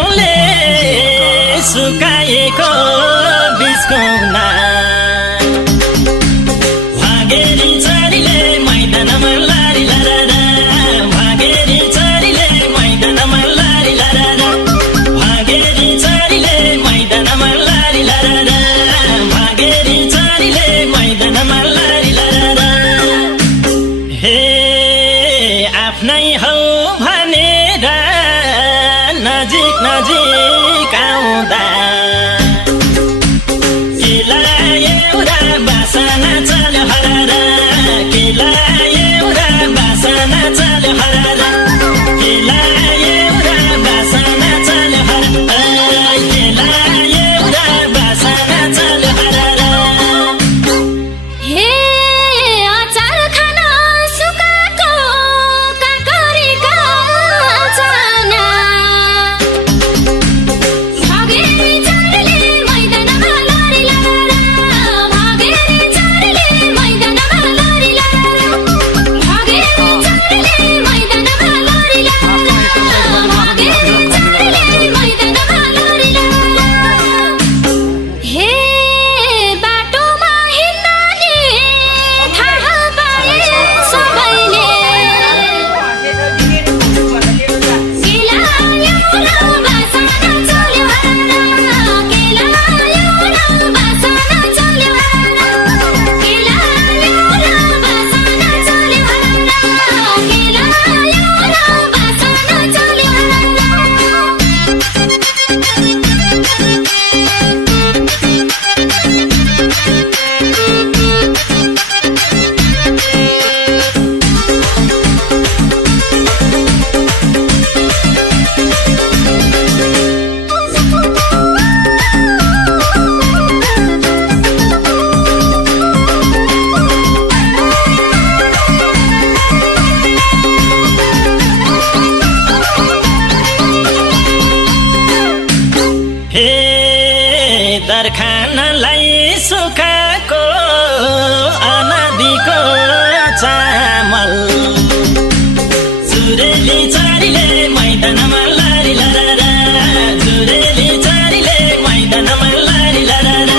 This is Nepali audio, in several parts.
हिउँले सुकाएको बिस्कुना भागेरी चरीले मैदानमा लारी लारा भागेरी चरीले मैदानमा लारी लारा भागेरी चरीले मैदानमा लारी लारा भागेरी चरीले मैदानमा लारी लारा हे आफ्नै हौ भनेर नजिक नजिक आउँदा केला एउटा बासना चल्यो हरारा केला एउटा बासना चल्यो हरारा केला एउटा बासना चल्यो हरारा केला एउटा बासना चल्यो हरारा हे अचार खान सुकाएको काकरीका चाना भागेरी चरीले मैदानमा लारी लारा भागेरी चरीले मैदानमा लारी लारा भागेरी चरीले मैदानमा लारी लारा भागेरी चरीले मैदानमा लारी लारा हे बाटोमा हिँड्नाले थाहा पाए सबैले केला एउटा बासना चल्यो हरारा केला एउटा बासना चल्यो हरारा केला एउटा बासना चल्यो हरारा केला एउटा बासना चल्यो हे दरखानलाई सुकाएको अनादिको चामल जुरेली चरीले मैदानमा लारी लारा जुरेली चरीले मैदानमा लारी लारा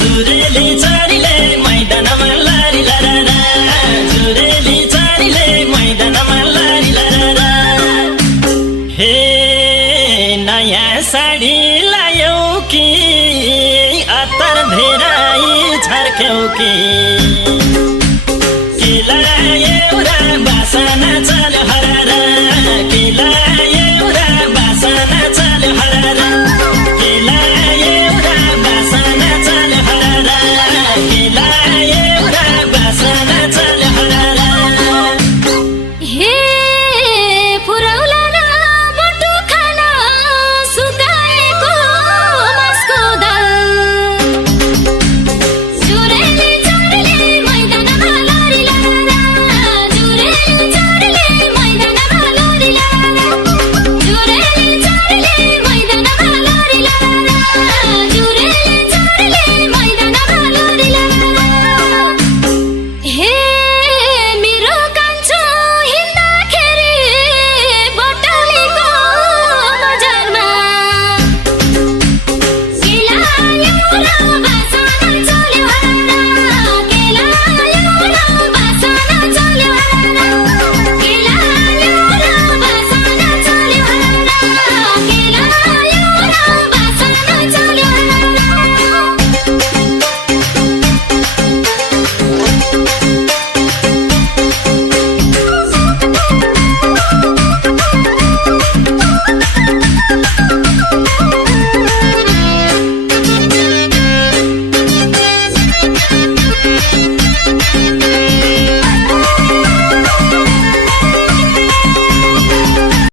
जुरेली चरीले मैदानमा लारी लारा जुरेली चरीले मैदानमा लारी लारा हे नयाँ साडी लायौ कि अत्तर धेरै छर्क्यौ कि केला एउटा बासना चल्यो हरारा